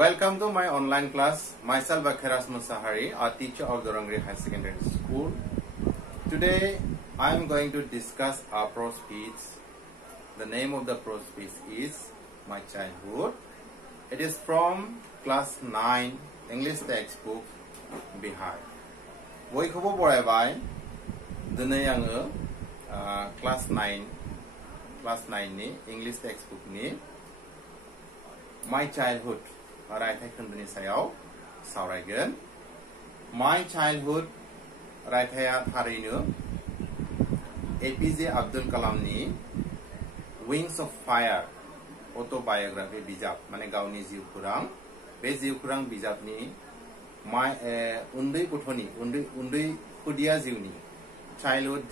Welcome to my online class. Myself Akhiras Musahari, a teacher of Dorangri High Secondary School. Today I am going to discuss our prose piece. The name of the prose piece is My Childhood. It is from class 9 English textbook Bihar. Boykobo boraybay dinay ango class 9 ni English textbook ni My Childhood रायथाइ खोन्दोनि सायाव सावरायगोन My Childhood रायथाइया थारैनो APJ Abdul कलामनि Wings of Fire autobiography बिजाब माने गावनि जिउखौरां बे जिउखौरां बिजाबनि उन्दै गथ'नि उन्दै खुदिया जिउनि चाइल्डहुड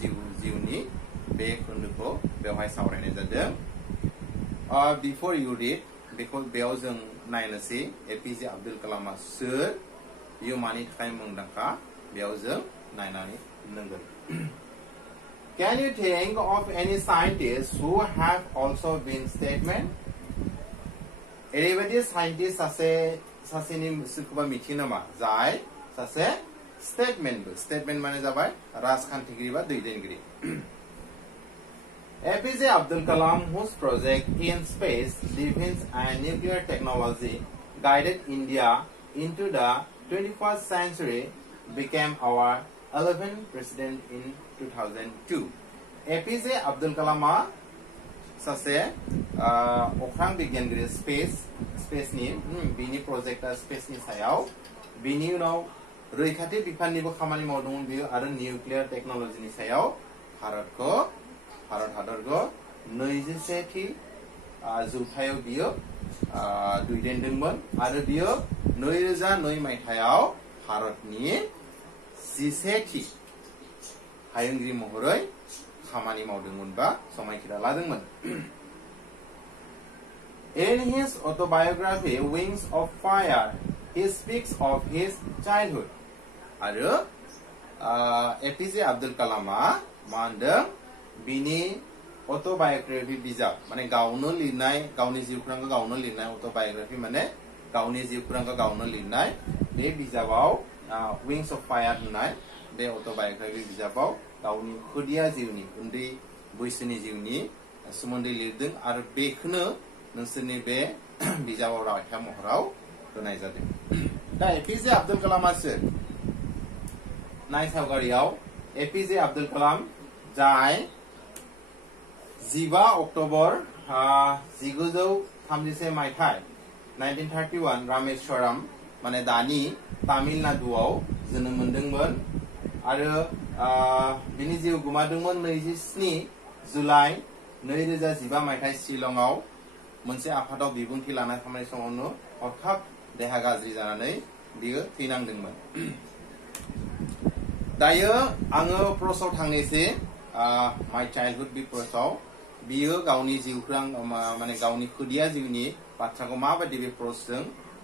जिउनि बे खोन्दोखौ बेवहाय सावरायनाय जादों Before you read बेखौ बेयाव जों नायनोसै एपीजे अब्दुल कलामा सोर बियो मानि थाखाय मुंदांखा बेयाव जों नायनानै नांगोन Can you think of any scientists who have also been statesmen? एरैबायदि साइन्टिस्ट सासेनि सोरखौबा मिथियो नामा जाय सासे स्टेटमेन्ट माने जाबाय राजखान्थिगिरि बा दैदेनगिरि APJ Abdul Kalam, whose project in space, defense and nuclear technology guided India into the 21st century, became our 11th president in 2002. APJ Abdul Kalam sase okhrang bigyangiri space ni bini project space ni sayaw bini unaw रैखाथि बिफाननिबो खामानि मावदोंमोन बियो आरो nuclear technology सायाव भारत हादरखौ 21थि जौथायाव बियो दैदेनदोंमोन आरो बियो 2002 मायथाइयाव भारतनि 11थि हायुंगिरि महरै खामानि मावदोंमोन बा समायखिरा लादोंमोन In his autobiography Wings of Fire he speaks of his childhood आरो एपीजे अब्दुल कलामा मा होनदों बिनि autobiography बिजाब माने गावनो लिरनाय गावनि जिउखौरांखौ गावनो लिरनाय autobiography माने गावनि जिउखौरांखौ गावनो लिरनाय बे बिजाबाव Wings of Fire होननाय बे autobiography बिजाबाव गावनि खुदिया जिउनि उन्दै बैसोनि जिउनि सोमोन्दै लिरदों आरो बेखौनो नोंसोरनि बे बिजाबाव रायथाइ महराव होनाय जादों दा एपीजे अब्दुल कलामा सोर नायसावगारियाव एपीजे अब्दुल कलाम जाय 15 अक्ट'बर 1931 मायथाइ 1931 रामेश्वरम माने दानि तामिलनाडुआव जोनोम मोनदोंमोन आरो बिनि जिउ गोमादोंमोन 27 जुलाइ 2015 मायथाइ शिलंआव मोनसे आफादाव बिबुंथि लानाय खामानि समावनो हरखाब देहा गाज्रि जानानै बियो थैनांदोंमोन दायो आङो प्रसआव थांनोसै माय चाइल्डहुड बि प्रसआव बियो गावनि जिउखौरां माने गावनि खुदिया जिउनि बाथ्राखौ माबायदि बे प्रसजों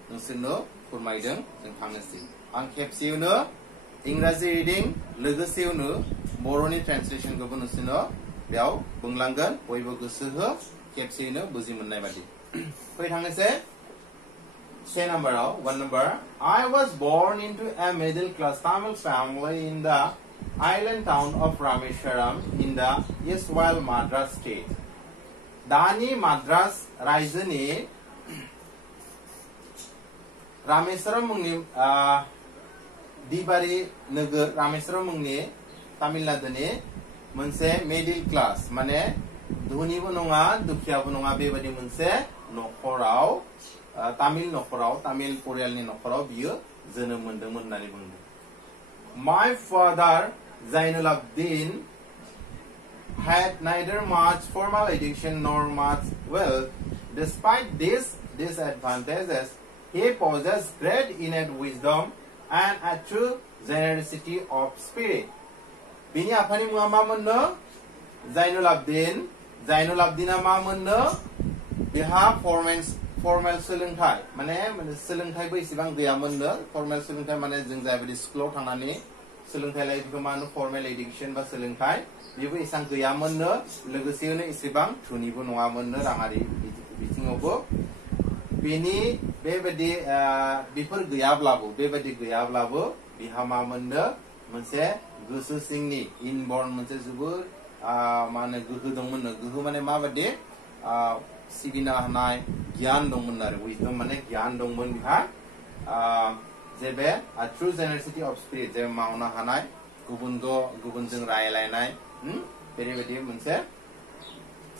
नोंसोरनो फोरमायदों जों थांनोसै आं खेबसेयावनो इंराजि रिडिं लोगोसेयावनो बर'नि ट्रान्सलेसनखौबो नोंसोरनो बेयाव बुंलांगोन बयबो गोसो हो खेबसेयैनो बुजि मोननाय बादि फै थांनोसै Say number 1 number. I was born into a middle class Tamil family in the island town of Rameswaram in the erstwhile Madras state. Dani Madras रायजोनि रामेश्वरम मुंनि दिबारि नोगोर रामेश्वरम मुंनि तामिलनाडुनि मोनसे मिडल क्लास माने धनिबो नङा दुखियाबो नङा बेबादि मोनसे नखराव तामिल नखराव तामिल परियालनि नखराव बियो जोनोम मोनदोंमोन होननानै बुंदों My father Zainul Abdin had neither much formal education nor much wealth. Despite these disadvantages, he possessed great innate wisdom and a true generosity of spirit. बिनि आफानि मुङा मा मोननो Zainul Abdina मा मोननो बिहा फर्मेल सोलोंथाइ माने सोलोंथाइबो इसेबां गैयामोननो फर्मेल सोलोंथाइ माने जों जायबायदि स्कुलाव थांनानै सोलोंथाइ लायखौ मा होनो फर्मेल एडुकेशन बा सोलोंथाइ बेबो एसां गैयामोननो लोगोसेनो इसेबां धनिबो नङामोननो राङारि बिथिङावबो बेनि बेबायदि बेफोर गैयाब्लाबो बिहा मा मोननो मोनसे गोसो सिंनि इनबर्न मोनसे जोबोर मा होनो गोहो दंमोन गोहो माने माबायदि सिबिनो हानाय गियान दंमोन आरो विजडम माने गियान दंमोन बिहा जेबे ट्रु जेनेरेसिटी अफ स्पिरिट जे मावनो हानाय गुबुनजों रायलायनाय बेबायदि मोनसे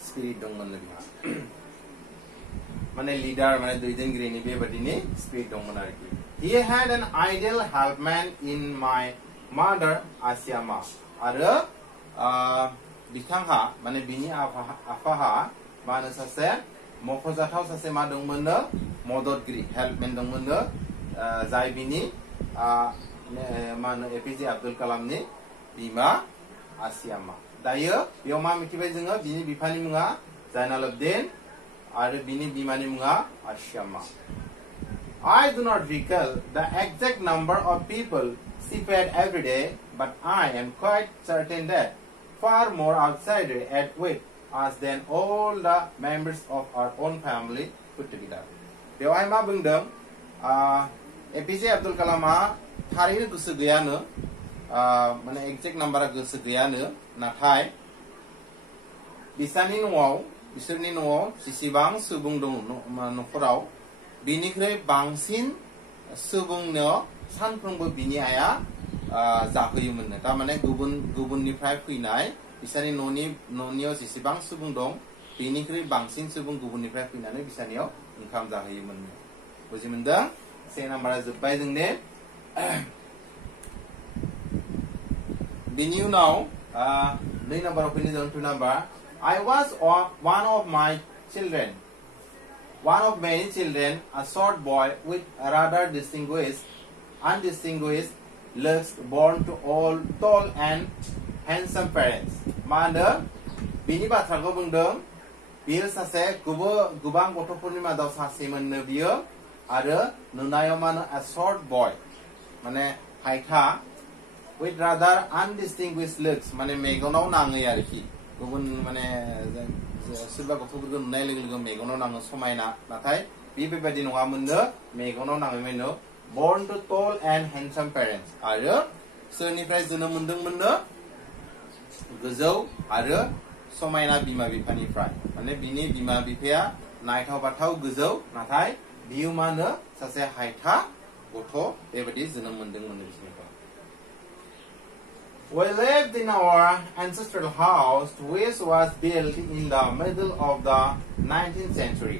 स्पिरिट दंमोन बिहा माने लीडर माने दैदेनगिरिनि बेबायदिनि स्पिरिट दंमोन आरोखि he had an ideal helpman in my mother Asiama आरो बिथांहा माने बिनि आफाहा माने सासे मखजाथाव सासे मा दंमोन मददगिरि हेल्पमेन दंमोन जाय बिनि मा होनो एपीजे अब्दुल कालामनि बिमा आसियामा दायो बेयाव मा मिथिबाय जोङो बिनि बिफानि मुङा जाइनालुब्दिन आरो बिनि बिमानि मुङा आसियामा I do not recall the exact number of people she fed every day, but I am quite certain that far more outsiders ate with us than all the members of our own family put together. बेवहाय मा बुंदों APJ Abdul कलामआ थारैनो गोसो गैयानो माने exact नाम्बारा गोसो गैयानो नाथाय बिसोरनि न'आव जेसेबां सुबुं दं न'खराव बिनिख्रुइ बांसिन सुबुंनो सानफ्रोमबो बिनि आइया जाहोयोमोननो थारमाने गुबुननिफ्राय फैनाय बिसोरनि न'नियाव जेसेबां सुबुं दं बिनिख्रुइ बांसिन सुबुं गुबुननिफ्राय फैनानै बिसोरनियाव ओंखाम जाहोयोमोननो बुजि मोनदों से नाम्बारा जोब्बाय जोंने बिनि उनाव 2 नाम्बाराव फैनो जों 2 number I was one of many children, a short boy with rather undistinguished looks, born to all tall and handsome parents. मा होनो बिनि बाथ्राखौ बुंदों बियो सासे गोबां गथ'फोरनि मादाव सासेमोननो बियो आरो नुनायाव मा होनो a short boy माने हाइथा with rather undistinguished looks माने मेगनाव नाङै आरोखि गुबुन माने सोरबा गथ'फोरखौ नुनाय लोगो लोगो मेगनाव नाङो समायना नाथाय बेबायदि नङामोननो मेगनाव नाङैमोननो born to tall and handsome parents आरो सोरनिफ्राय जोनोम मोनदोंमोननो गोजौ आरो समायना बिमा बिफानिफ्राय माने बिनि बिमा बिफाया नायथाव बाथाव गोजौ नाथाय बियो मा होनो सासे हाइथा गथ' बेबायदि जोनोम मोनदोंमोन बिसोरनिफ्राय We lived in our ancestral house, which was built in the middle of the 19th century.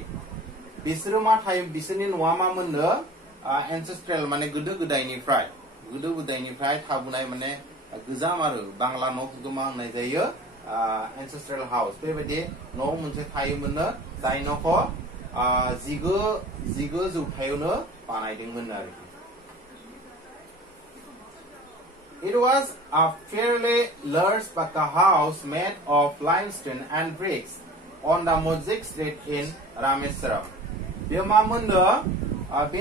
बिसोरो मा थायो बिसोरनि न'आ मा मोननो ancestral माने गोदो गोदायनिफ्राय थाबोनाय माने गोजाम आरो बांला न'फोरखौ मा होननाय जायो ancestral house बेबायदि न' मोनसे थायोमोननो जाय न'खौ 19 जौथायावनो बानायदोंमोन आरो It was a fairly large Pakka house made of limestone and bricks on the Mozik Street in Rameswaram. Be ma mondo be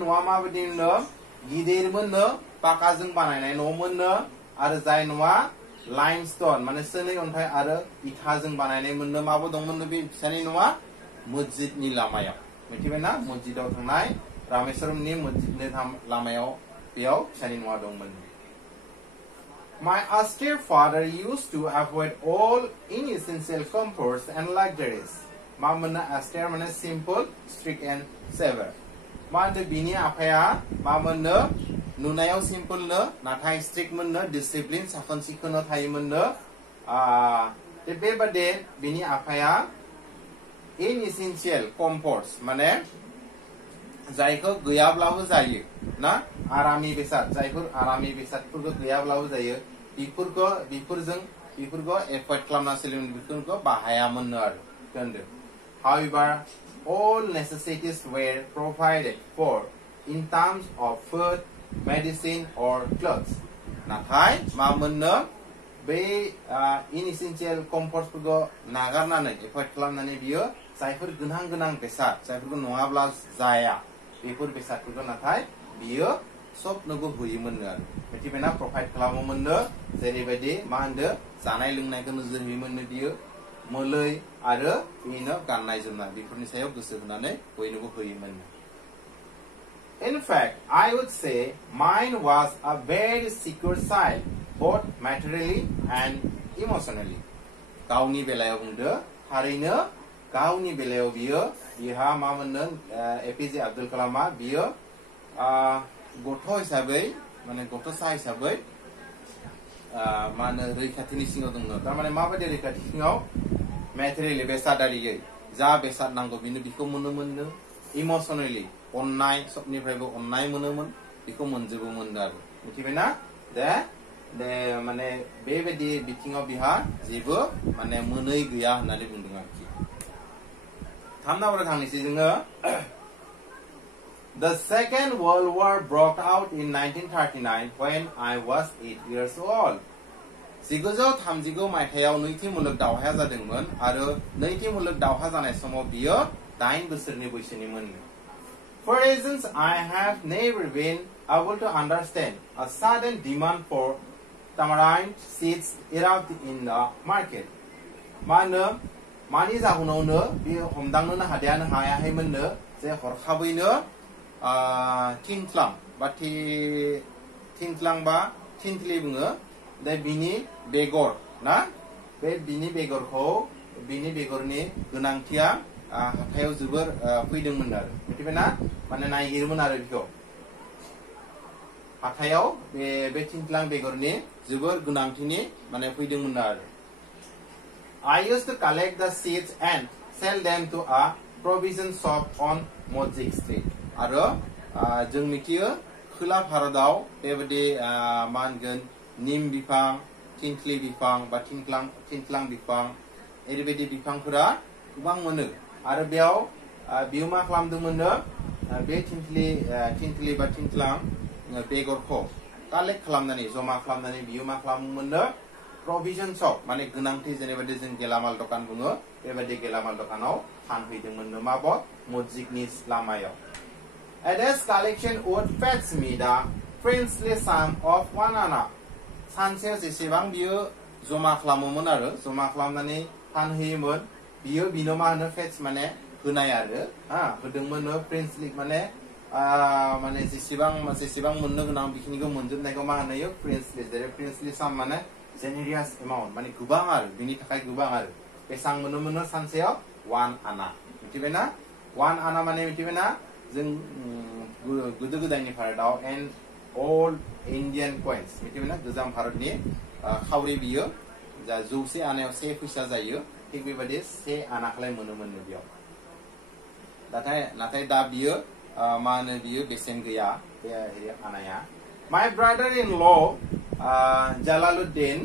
noa ma bidinno gidir mondo pakajung banainai no mondo आरो जाय न'आ limestone माने सोनै अन्थाइ आरो इथाजों बानायनाय मोननो माबो दंमोननो बे फिसानि न'आ मस्जिदनि लामायाव मिथिबायना मस्जिदाव थांनाय रामेश्वरमनि मस्जिदनि लामायाव बेयाव फिसानि न'आ दंमोन My austere father used to avoid all inessential comforts and luxuries. Mamana austere means simple, strict and severe. Mande bini apaya mamana nunayaw simple na, nathai strict na, discipline sakon sikon na thayimon na. Tebebade bini apaya inessential comforts mane जायखौ गैयाब्लाबो जायो ना आरामि बेसाद जायफोर आरामि बेसादफोरखौ गैयाब्लाबो जायो बेफोरखौ एफर्ड खालामना सोलिनो बेफोरखौ बाहायामोननो आरो होनदों However, all necessities were provided for in terms of food, medicine or clothes. नाथाय मा मोननो बे inessential comfortsफोरखौ नागारनानै एफर्ड खालामनानै बियो जायफोर गोनां बेसाद जायफोरखौ नङाब्ला जाया बेफोर बेसादफोरखौ नाथाय बियो सबनोबो होयोमोननो आरो मिथिबायना प्रभाइड खालामोमोननो जेरैबायदि मा होनदो जानाय लोंनायखौ नोजोर होयोमोननो बियो मोलै आरो बेनो गाननाय जोमनाय बेफोरनि सायाव गोसो होनानै बयनोबो होयोमोन. In fact, I would say mine was a very secure child, both materially and emotionally. गावनि बेलायाव बुंदो थारैनो गावनि बेलायाव बिहा मा मोनदों एपीजे आब्दुल कालामा बियो गथ' हिसाबै माने गथ'सा हिसाबै मा होनो रैखाथिनि सिङाव दंनो. थारमाने माबायदि रैखाथि सिङाव मेटेरियेलि बेसादारियै जा बेसाद नांगौ बिखौ मोनोमोननो. इमोशनेलि अननाय सबनिफ्रायबो अननाय मोनोमोन बेखौ मोनजोबोमोन आरो मिथिबायना दे माने बेबायदि बिथिङाव बिहा जेबो माने मोनै गैया होननानै बुंदों आरोखि. 3 नाम्बाराव थांनोसै जोङो. The Second World War broke out in 1939 when I was 8 years old. 1939 मायथाइयाव नैथि मुलुग दावहाया जादोंमोन आरो नैथि मुलुग दावहा जानाय समाव बियो 8 बोसोरनि बैसोनिमोन. For reasons I have never been able to understand, a sudden demand for tamarind seeds erupted in the market. मानि जाहोनावनो बे हमदांनो हायाखैमोननो जे हरखाबैनो थिंख्लां बा थिंख्लि बुङो दा बिनि बेगर ना बे बिनि बेगरनि गोनांथिया हाथायाव जोबोर फैदोंमोन आरो मिथिबायना माने नागिरोमोन आरो बेखौ हाथायाव बे थिंख्लां बेगरनि जोबोर गोनांथिनि माने फैदोंमोन आरो. I used to collect the seeds and sell them to a provision shop on Mozik Street. आरो जों मिथियो खोला भारताव बेबायदि मा होनगोन निम बिफां थिंख्लि बिफां बा थिंख्लां बिफां ओरैबायदि बिफांफोरा गोबां मोनो आरो बेयाव बियो मा खालामदोंमोननो बे थिंख्लि बा थिंख्लां बेगरखौ कालेक्ट खालामनानै जमा खालामनानै बियो मा खालामोमोननो प्रभिजन शप माने गोनांथि जेनेबादि जों गेलामाल दखान बुङो बेबायदि गेलामाल दखानाव फानहैदोंमोननो माबाव मस्जिदनि लामायाव. This collection would fetch me the princely sum of 1 anna. सानसेयाव जेसेबां बियो जमा खालामोमोन आरो जमा खालामनानै फानहैयोमोन बिनो मा होनो फेट्स माने होनाय आरो होदोंमोन प्रिन्सलि माने जेसेबां मोननो गोनां बेखिनिखौ मोनजोबनायखौ मा होनो प्रिन्सलि जेरै प्रिन्सलि साम माने जेनेरियास एमाउन्ट माने गोबां आरो बिनि थाखाय गोबां आरो बेसां मोनो सानसेयाव 1 आना मिथिबायना 1 आना माने मिथिबायना जों गोदो गोदायनि भारताव एन्ड अल्ड इन्डियान कइन्स मिथिबायना गोजाम भारतनि खावरि बियो जा 100 आनायाव 1 फैसा जायो थिग बेबायदि 1 आनाखौलाय मोनोमोन बेयाव नाथाय दा बियो मा होनो बियो बेसेन गैया बे आनाया. My brother-in-law Jalaluddin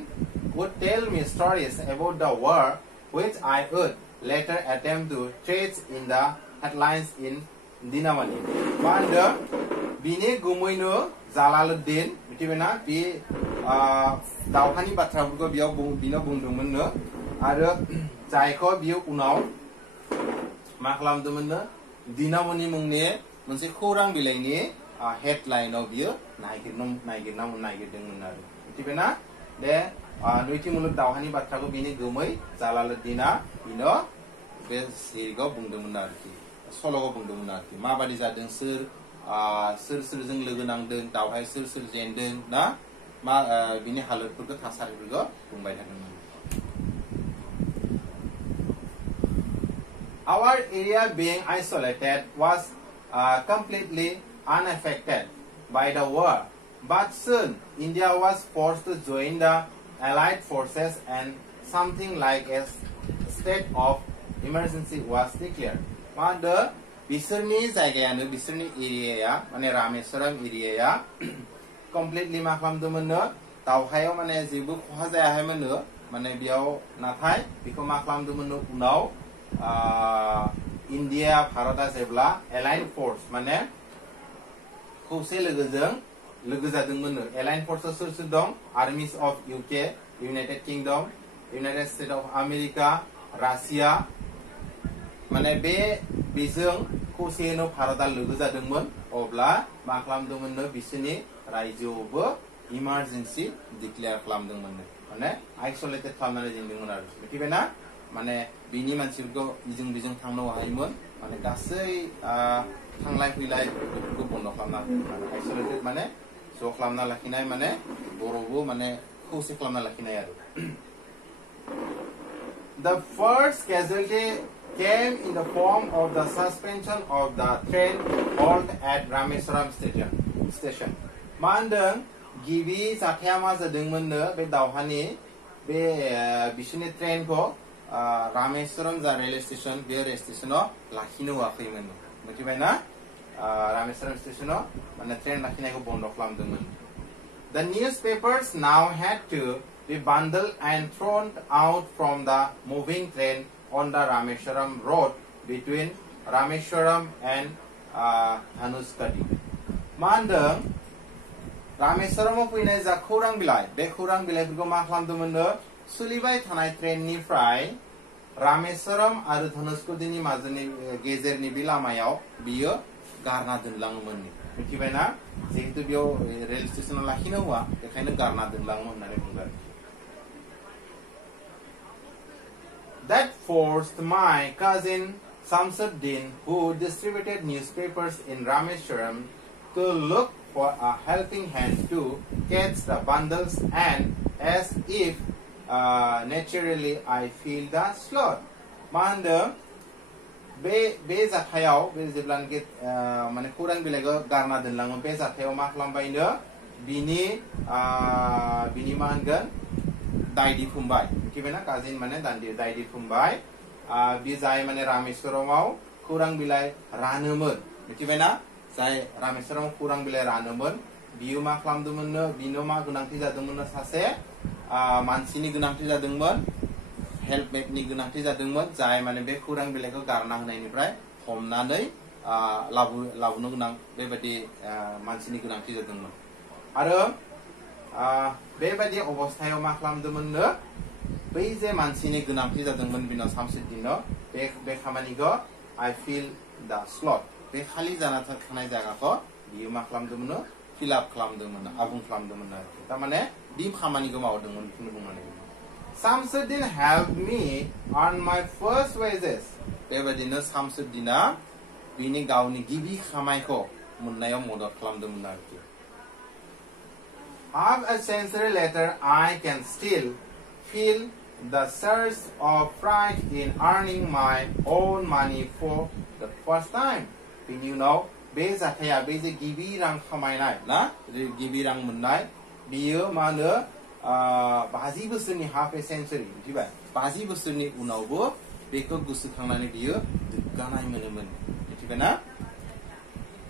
would tell me stories about the war which I would later attempt to trace in the headlines in Dinamani. मा होनदों बिनि गुमैनो जालालुद्दिन मिथिबायना बे दावहानि बाथ्राफोरखौ बिनाव बुंदोंमोननो आरो जायखौ बियो उनाव मा खालामदोंमोननो दिनामनि मुंनि मोनसे खौरां बिलाइनि हेडलाइनाव बियो नागिरदोंमोन आरो मिथिबायना दे नैथि मुलुग दावहानि बाथ्राखौ बिनि गुमै जालालुद्दिना बिनो बे सिरिखौ बुंदोंमोन आरोखि सल'खौ बुंदोंमोन आरोखि माबादि जादों सोरजों लोगो नांदों दावहाय सोर जेनदों ना मा बिनि हालोदफोरखौ थासारिफोरखौ बुंबाय थादोंमोन. Our area being isolated was completely unaffected by the war, but soon India was forced to join the Allied forces and something like a state of emergency was declared. मानो बिसोरनि जायगायानो बिसोरनि एरियाया माने रामेश्वरम एरियाया कमप्लिटलि मा खालामदोंमोननो दावहायाव माने जेबो खहा जायाखैमोननो माने बेयाव नाथाय बेखौ मा खालामदोंमोननो उनाव इन्डिया भारतआ जेब्ला एलाइन फर्स माने खौसे लोगो जादोंमोननो एलाइन फर्सआव सोर दं armies of UK United Kingdom United State of America Russia माने बेजों खौसेनो भारतआ लोगो जादोंमोन अब्ला मा खालामदोंमोननो बिसोरनि रायजोआवबो इमारजेन्सि डिक्लेयार खालामदोंमोन माने आइसोलेटेड खालामनानै दोनदोंमोन आरो मिथिबायना माने बिनि मानसिफोरखौ इजों बिजों थांनो हायोमोन माने गासै थांलाय फैलाय बेफोरखौ बन्द खालामना होदोंमोन आइसोलेटेड माने ज' खालामना लाखिनाय माने बर'बो माने खौसे खालामना लाखिनाय आरो The first casualty came in the form of the suspension of the train halt at Rameswaram station. मा होनदों गिबि जाथाया मा जादोंमोननो बे दावहानि बे बिसोरनि ट्रेनखौ रामेश्वरम जा रेलवे स्टेशन बे रेलवे स्टेशनाव लाखिनो होआखैमोन मिथिबायना रामेश्वरम स्टेशनाव माने ट्रेन लाखिनायखौ बन्द खालामदोंमोन The newspapers now had to be bundled and thrown out from the moving train on the Rameshwaram road between Rameshwaram and Dhanushkodi. मा होनदों रामेश्वरमाव फैनाय जा खौरां बिलाइ बे खौरां बिलाइफोरखौ मा खालामदोंमोननो सोलिबाय थानाय ट्रेननिफ्राय रामेश्वरम आरो धनुषक'डिनि माजोनि गेजेरनि बे लामायाव बियो गारना दोनलाङोमोन मिथिबायना जिहेतु बेयाव रेल स्टेशनाव लाखिनो हुआ बेखायनो गारना दोनलाङोमोन होननानै बुंदों That forced my cousin Samsuddin, who distributed newspapers in Rameshwaram, to look for a helping hand to catch the bundles and as if naturally I feel the slot. मा होनदों बे जाथायाव बे जेब्लानोखि माने खौरां बिलाइखौ गारना दोनलाङो बे जाथायाव मा खालामबायनो बिनि मा होनगोन दाय दिफुंबाय मिथिबायना काजिन माने दाय दिफुंबाय बे जाय माने रामेश्वरमाव खौरां बिलाइ रानोमोन मिथिबायना जाय रामेश्वरमाव खौरां बिलाइ रानोमोन बियो मा खालामदोंमोननो बिनो मा गोनांथि जादोंमोननो सासे मानसिनि गोनांथि जादोंमोन हेल्पमेटनि गोनांथि जादोंमोन जाय माने बे खौरां बिलाइखौ गारना होनायनिफ्राय हमनानै लाबोनो गोनां बेबायदि मानसिनि गोनांथि जादोंमोन आरो बेबायदि अबस्थायाव मा खालामदोंमोननो बै जे मानसिनि गोनांथि जादोंमोन बिनो सामसुद्दिनो बे खामानिखौ I feel the slot बे खालि जाना थानाय जायगाखौ बियो मा खालामदोंमोन फिल आप खालामदोंमोन आबुं खालामदोंमोन आरो थारमाने बे खामानिखौ मावदोंमोन बेखौनो बुंनानै Samsuddin helped me earn my first wages बेबायदिनो सामसुद्दिना बिनि गावनि गिबि खामायखौ मोननायाव मदद खालामदोंमोन आरो Half a century later I can still feel the surge of pride in earning my own money for the first time बेनि उनाव बे जाथाया बे जे गिबि रां खामायनाय ना गिबि रां मोननाय बियो मा होनो 50 बोसोरनि हाफ ए सेन्चुरि मिथिबाय 50 बोसोरनि उनावबो बेखौ गोसोखांनानै बियो गोग्गानाय मोनोमोन मिथिबायना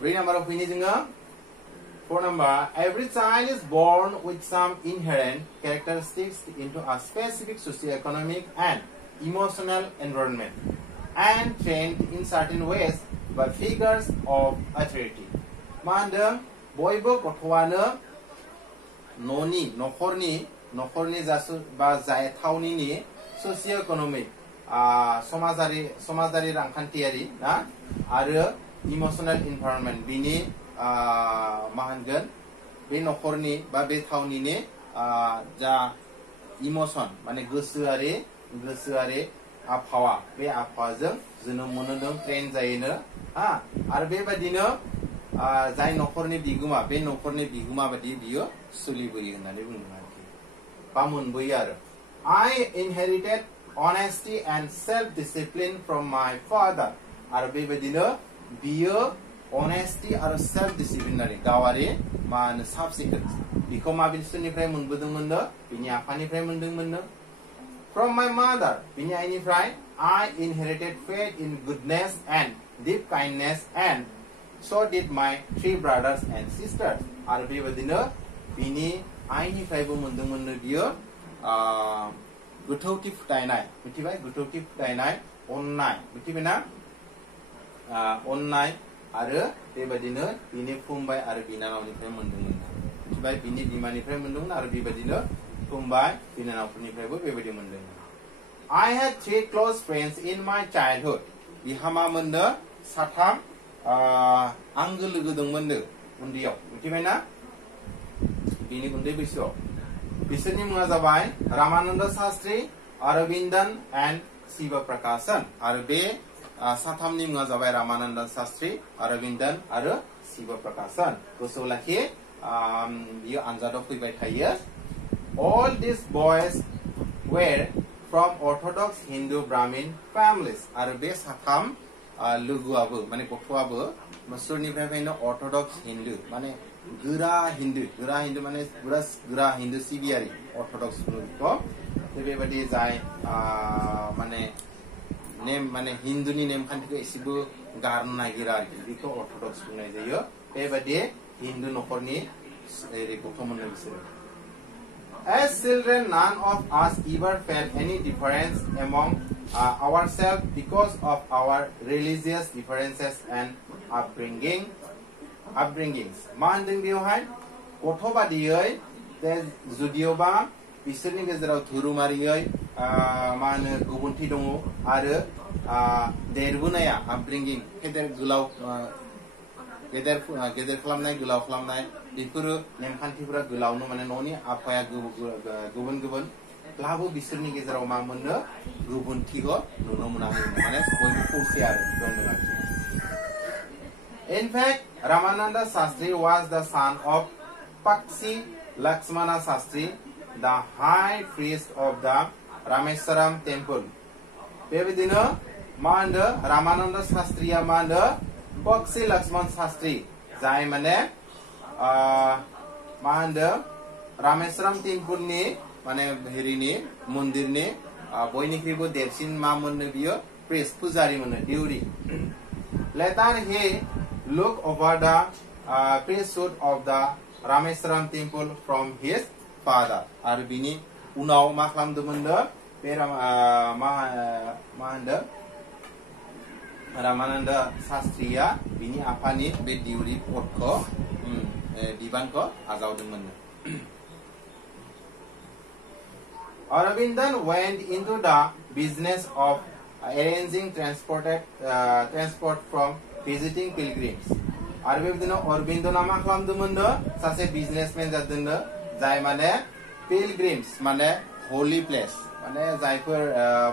3 नाम्बाराव फैनि जोङो 4 number every child is born with some inherent characteristics into a specific socio-economic and emotional environment and trained in certain ways by figures of authority मा होनदों बयबो गथ'आनो न'खरनि जाय थावनिनि सोसियो इकनमिक समाजारि रांखान्थियारि ना आरो इमोशनेल इनभाइरनमेन्ट बिनि मा होनगोन बे न'खरनि बा बे थावनिनि जा इमोशन माने गोसोआरि आबहावा बे आबहावाजों जोनोम मोनदों ट्रेन जायोनो आरो बेबायदिनो जाय न'खरनि बिगोमा बे न'खरनि बिगोमा बायदि बियो सोलिबोयो होननानै बुंदों आरोखि बा मोनबोयो आरो I inherited honesty and self-discipline from my father आरो बेबायदिनो बियो honesty आरो self-discipline गावारि मा होनो साब सिखोन बिखौ माबिसोरनिफ्राय मोनबोदोंमोननो बिनि आफानिफ्राय मोनदोंमोननो From my mother बिनि आइनिफ्राय I inherited faith in goodness and deep kindness and so did my 3 brothers and sisters आरो बेबायदिनो बिनि आइनिफ्रायबो मोनदोंमोननो बियो गोथौथि फोथायनाय मिथिबाय गोथौथि फोथायनाय अननाय मिथिबायना अननाय आरो बेबायदिनो बिनि फंबाय आरो बिनानावनिफ्राय मोनदोंमोन मिथिबाय बिनि बिमानिफ्राय मोनदोंमोन आरो बेबायदिनो फंबाय बिनानावफोरनिफ्रायबो बेबायदि मोनदोंमोन I had 3 close friends in my childhood बिहा मा मोनदों साथाम आंगो लोगो दंमोननो उन्दैयाव मिथिबायना बिनि उन्दै बैसोआव बिसोरनि मुङा जाबाय Ramanand Shastri Aravindan end Shiva Prakashan आरो बे साथामनि मुङा जाबाय रामानन्द शास्त्री अरविन्दन आरो Shiva Prakashan गोसोआव लाखि बियो आनजादाव फैबाय थायो all these boys were from Orthodox Hindu Brahmin families आरो बे साथाम लोगोआबो माने गथ'आबो मसुरनिफ्राय फैनो Orthodox Hindu माने गोरा हिन्दु माने गोरा हिन्दु सिबियारि Orthodox को बेबायदि जाय माने नेम माने हिन्दुनि नेमखान्थिखौ एसेबो गारनो नागिरा आरो बेखौ Orthodox बुंनाय जायो बेबायदि हिन्दु नखरनि गथ'मोन बिसोरो As children, none of us ever felt any difference among ourselves because of our religious differences and upbringings. मा होनदों बेवहाय गथ' बादियै जुदियोबा बिसोरनि गेजेराव धोरोमारियै मा होनो गुबुनथि दङ आरो देरबोनाया upbringing गेदेर खालामनाय गोलाव खालामनाय बेफोरो नेमखान्थिफोरा गोलावनो माने न'नि आफाया गुबुन ब्लाबो बिसोरनि गेजेराव मा मोननो गुबुनथिखौ नुनो मोनाखै माने बयबो खौसे आरो In fact, Ramananda Shastri was the son of Pakshi Lakshmana Shastri, the high priest of the Rameswaram temple. बेबायदिनो मा होनदो रामानन्द शास्त्रीया मा होनदो Pakshi Lakshman Shastri जाय माने मा होनदो रामेश्वरम टेम्पलनि माने हेरिनि मन्दिरनि बयनिख्रुइबो देरसिन मा मोननो बियो प्रिस्ट पुजारी मोननो देउरि Later he looked over the priesthood of the Rameswaram temple from his father आरो बिनि उनाव मा खालामदोंमोननो बे मा होनदो रामानन्द शास्त्रीया बिनि आफानि बे दिउरि पदखौ बिबानखौ आजावदोंमोन Aurobindo went into the business of arranging transport from visiting pilgrims. आरो बेबायदिनो अरबिन्दना मा खालामदोंमोननो सासे बिजनेसमेन जादोंनो जाय माने pilgrims माने holy place माने जायफोर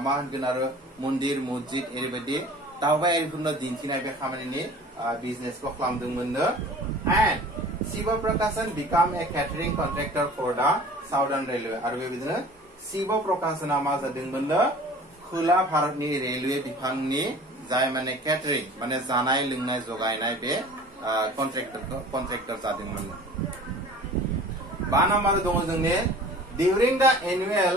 मा होनगोन आरो मन्दिर मस्जिद एरैबायदि दावबायारिफोरनो दिन्थिनाय बे खामानिनि बिजनेसखौ खालामदोंमोननो and Shiva Prakashan became a catering contractor for the Southern Railway आरो बेबायदिनो Shiva Prakashana मा जादोंमोननो खोला भारतनि रेलवे बिफाननि जाय माने केटारिं माने जानाय लोंनाय जगायनाय बे कन्ट्रेक्टर जादोंमोन बा नाम्बार दङ जोंनि during the annual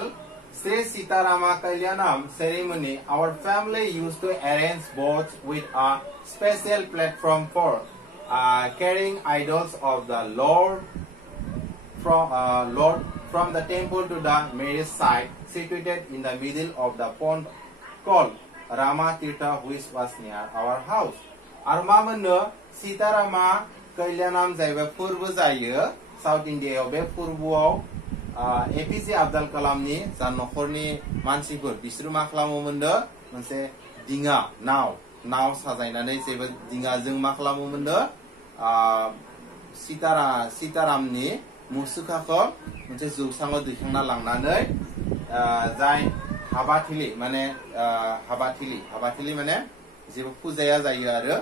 Sri Sitarama Kalyanam ceremony our family used to arrange boats with a special platform for carrying idols of the Lord from the temple to the marriage site situated in the middle of the pond called Rama Tirtha which was near our house. Armamano Sitarama Kalyanam जायबा फोरबो जायो south इंडियायाव बे फोरबोआव APJ Abdul कलामनि जा नखरनि मानसिफोर बिसोर मा खालामोमोननो मोनसे दिङा नाव साजायनानै जेबो दिङाजों मा खालामोमोननो सीतारामनि मुसुखाखौ मोनसे जौसाङाव दैखांना लांनानै जाय हाबाथिलि माने हाबाथिलि माने जेबो फुजाया जायो आरो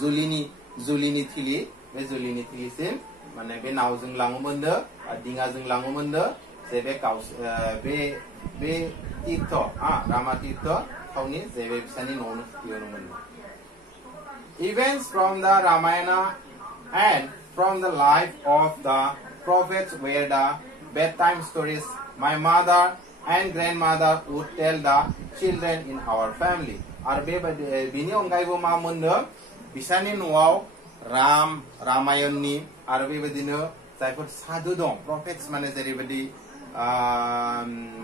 जुलिनि थिलि बे जुलिनि थिलिसिम माने बे नावजों लाङोमोननो दिङाजों लाङोमोननो जे बे तीर्थ रामा तीर्थ थावनि जे बे बिसानि न'आवनो फुयोमोननो Events from the Ramayana and from the life of the prophets were the bedtime stories my mother and grandmother would tell the children in our family. आरो बेनि अनगायैबो मा मोननो बिसानि न'आव रामायणनि आरो बेबायदिनो जायफोर साधु दं प्रफेट्स माने जेरैबायदि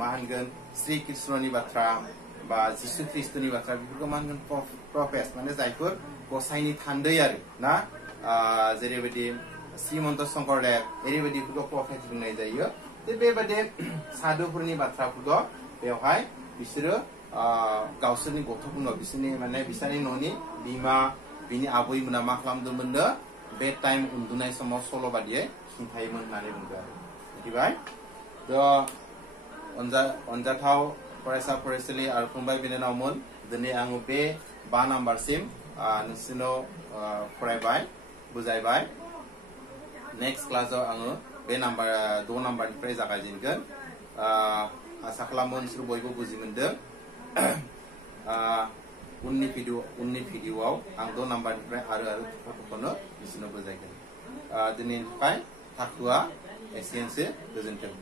मा होनगोन श्री कृष्णनि बाथ्रा बा जिसु ख्रिस्टनि बाथ्रा बेफोरखौ मा होनगोन प्रफेट्स माने जायफोर गसाइनि थान्दै आरो ना जेरैबायदि श्रीमन्त शंकरदेव एरैबायदिफोरखौ प्रफेट्स बुंनाय जायो बेबायदि साधुफोरनि बाथ्राफोरखौ बेवहाय बिसोरो गावसोरनि गथ'फोरनो बिसोरनि न'नि बिमा बिनि आबैमोना मा खालामदोंमोननो बे टाइम उन्दुनाय समाव सल' बादियै खिन्थायोमोन होननानै बुंदों आरो मिथिबाय थ' अनजाथाव फरायसा फरायसुलि आरो फंबाय बिनानावमोन दिनै आं बे 5 नाम्बारसिम नोंसोरनो फरायबाय बुजायबाय नेक्स्ट क्लासाव आङो बे नाम्बार 2 नाम्बारनिफ्राय जागायजेनगोन आसा खालामो नोंसोर बयबो बुजि मोनदों उननि भिडिअआव आं 2 नाम्बारनिफ्राय आरो थख'नो नोंसोरनो बुजायगोन दिनैनि थाखाय थाखोआ एसेनोसै गोजोन्थों।